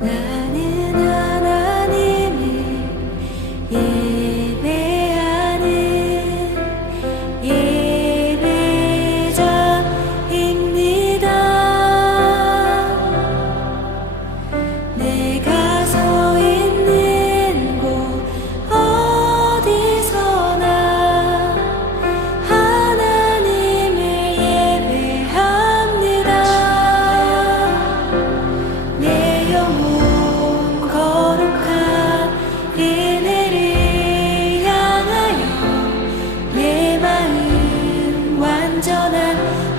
来。 온전한